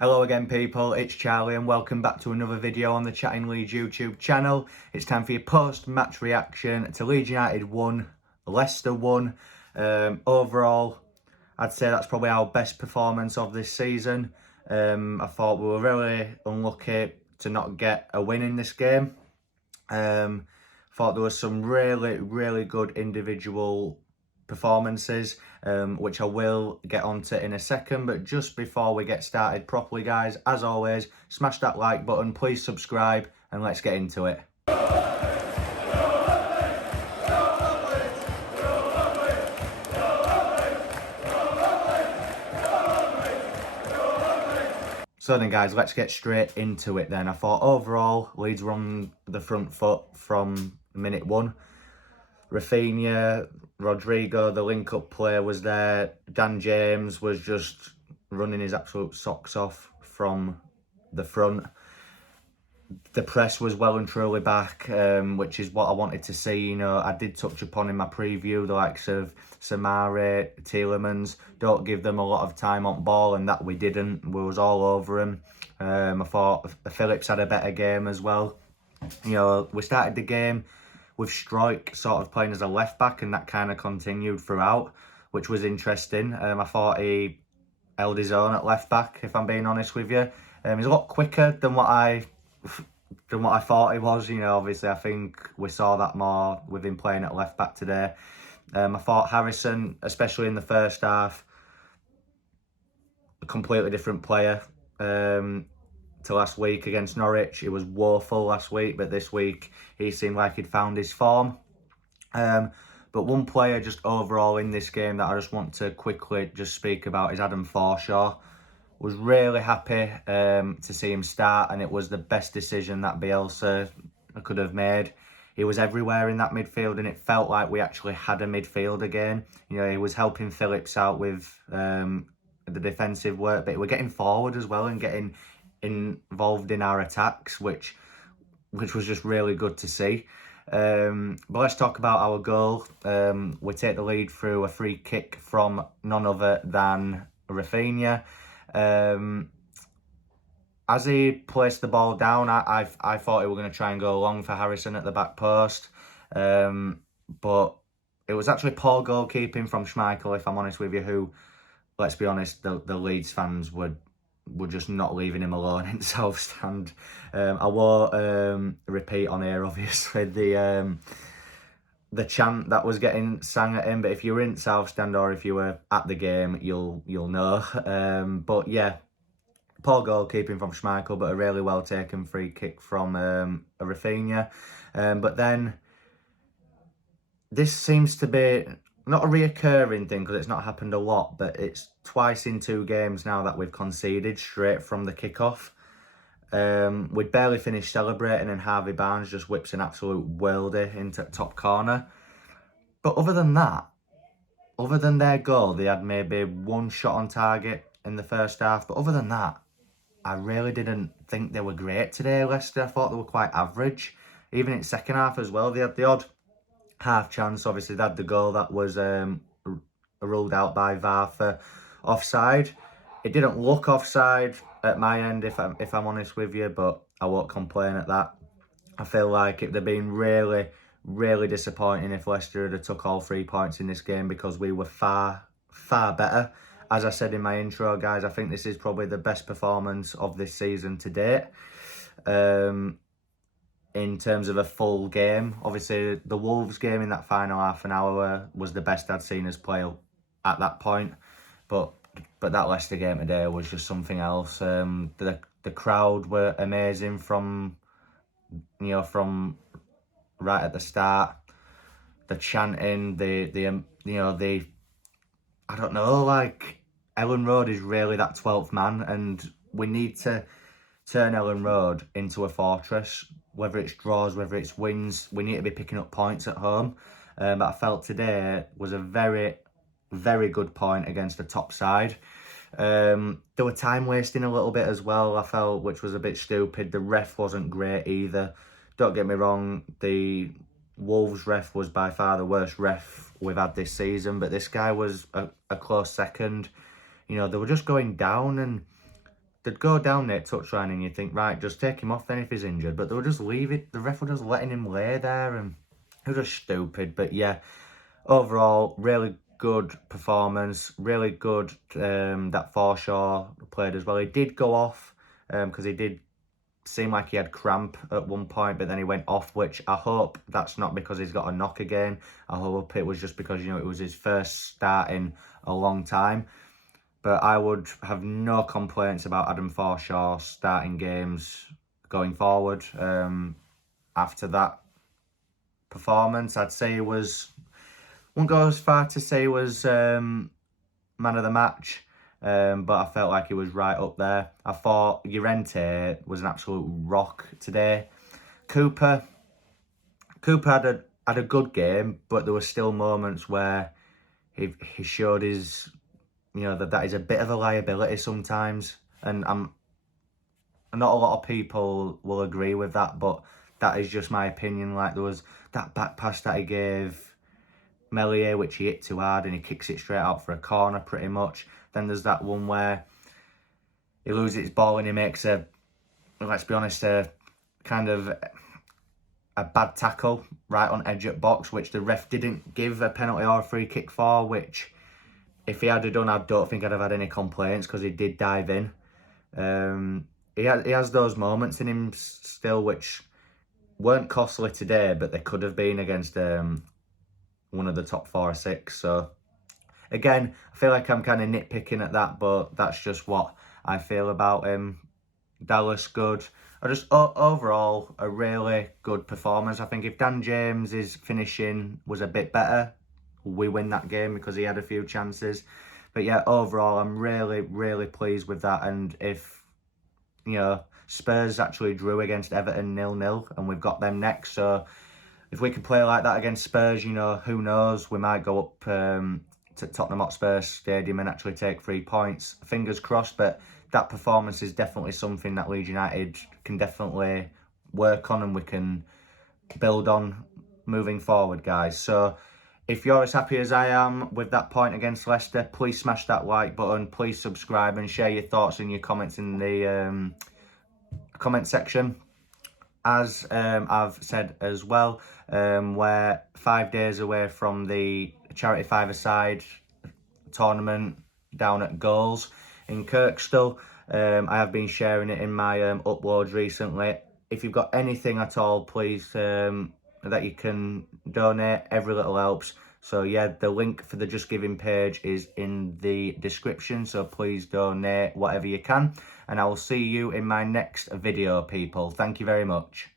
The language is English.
Hello again people, it's Charlie and welcome back to another video on the Chatting Leeds YouTube channel. It's time for your post-match reaction to Leeds United 1, Leicester 1. Overall, I'd say that's probably our best performance of this season. I thought we were really unlucky to not get a win in this game. Thought there was some really good individual performances, which I will get onto in a second. But just before we get started properly, guys, as always, smash that like button, please subscribe, and let's get into it. So then, guys, let's get straight into it then. I thought overall, Leeds were on the front foot from minute one. Rafinha, Rodrigo, the link-up play was there. Dan James was just running his absolute socks off from the front. The press was well and truly back, which is what I wanted to see. You know, I did touch upon in my preview the likes of Samari, Tielemans. Don't give them a lot of time on ball, and that we didn't. We was all over him. I thought Phillips had a better game as well. You know, we started the game with Strike sort of playing as a left back, and that kind of continued throughout, which was interesting. I thought he held his own at left back, if I'm being honest with you. He's a lot quicker than what I thought he was. You know, obviously I think we saw that more with him playing at left back today. I thought Harrison, especially in the first half, a completely different player to last week against Norwich. He was woeful last week, but this week he seemed like he'd found his form. But one player just overall in this game that I just want to quickly just speak about is Adam Forshaw. Was really happy to see him start, and it was the best decision that Bielsa could have made. He was everywhere in that midfield, and it felt like we actually had a midfield again. You know, he was helping Phillips out with the defensive work, but we're getting forward as well and getting involved in our attacks, which was just really good to see. But let's talk about our goal. We take the lead through a free kick from none other than Rafinha. As he placed the ball down, I thought he were going to try and go long for Harrison at the back post, but it was actually poor goalkeeping from Schmeichel, if I'm honest with you, who, let's be honest, the Leeds fans were just not leaving him alone in South Stand. I won't repeat on here, obviously, the chant that was getting sang at him, but if you were in South Stand or if you were at the game, you'll know. But yeah, poor goalkeeping from Schmeichel, but a really well taken free kick from a Rafinha. But then this seems to be not a reoccurring thing because it's not happened a lot, but it's twice in 2 games now that we've conceded straight from the kickoff. We'd barely finished celebrating and Harvey Barnes just whips an absolute worldie into top corner. But other than that, other than their goal, they had maybe 1 shot on target in the first half. But other than that, I really didn't think they were great today, Leicester. I thought they were quite average. Even in second half as well, they had the odd half chance. Obviously, they had the goal that was ruled out by VAR for offside. It didn't look offside at my end, if I'm honest with you, but I won't complain at that. I feel like it'd have been really disappointing if Leicester had took all 3 points in this game, because we were far better. As I said in my intro, guys, I think this is probably the best performance of this season to date. In terms of a full game, obviously the Wolves game in that final half an hour was the best I'd seen us play at that point. But that Leicester game today was just something else. The crowd were amazing from right at the start. The chanting, I don't know, like, Ellen Road is really that 12th man, and we need to turn Ellen Road into a fortress. Whether it's draws, whether it's wins, we need to be picking up points at home. But I felt today was a very good point against the top side. There were time wasting a little bit as well, I felt, which was a bit stupid. The ref wasn't great either. Don't get me wrong, the Wolves ref was by far the worst ref we've had this season, but this guy was a close second. You know, they were just going down, and they'd go down there, touchline, and you'd think, right, just take him off then if he's injured. But they would just leave it. The ref was just letting him lay there, and it was just stupid. But yeah, overall, really good performance. Really good that Forshaw played as well. He did go off because he did seem like he had cramp at one point, but then he went off, which I hope that's not because he's got a knock again. I hope it was just because, you know, it was his first start in a long time. But I would have no complaints about Adam Forshaw starting games going forward. After that performance, I'd say he was, won't go as far to say he was man of the match, but I felt like he was right up there. I thought Llorente was an absolute rock today. Cooper had a good game, but there were still moments where he showed his, you know, that is a bit of a liability sometimes, and not a lot of people will agree with that, but that is just my opinion. Like, there was that back pass that he gave Melier, which he hit too hard, and he kicks it straight out for a corner pretty much. Then there's that one where he loses his ball and he makes a, let's be honest, a kind of a bad tackle right on edge at box, which the ref didn't give a penalty or a free kick for, which if he had done, I don't think I'd have had any complaints because he did dive in. He has those moments in him still, which weren't costly today, but they could have been against one of the top 4 or 6. So again, I feel like I'm kind of nitpicking at that, but that's just what I feel about him. Dallas, good. I just overall a really good performance. I think if Dan James's finishing was a bit better, we win that game because he had a few chances. But yeah, overall, I'm really, really pleased with that. And if, you know, Spurs actually drew against Everton 0-0 and we've got them next. So if we can play like that against Spurs, you know, who knows? We might go up to Tottenham Hotspur Stadium and actually take 3 points. Fingers crossed, but that performance is definitely something that Leeds United can definitely work on and we can build on moving forward, guys. So if you're as happy as I am with that point against Leicester, please smash that like button. Please subscribe and share your thoughts and your comments in the comment section. As I've said as well, we're 5 days away from the charity five-a-side tournament down at Goals in Kirkstall. I have been sharing it in my uploads recently. If you've got anything at all, please, that you can donate, every little helps. So yeah, the link for the Just Giving page is in the description, so please donate whatever you can, and I will see you in my next video, people. Thank you very much.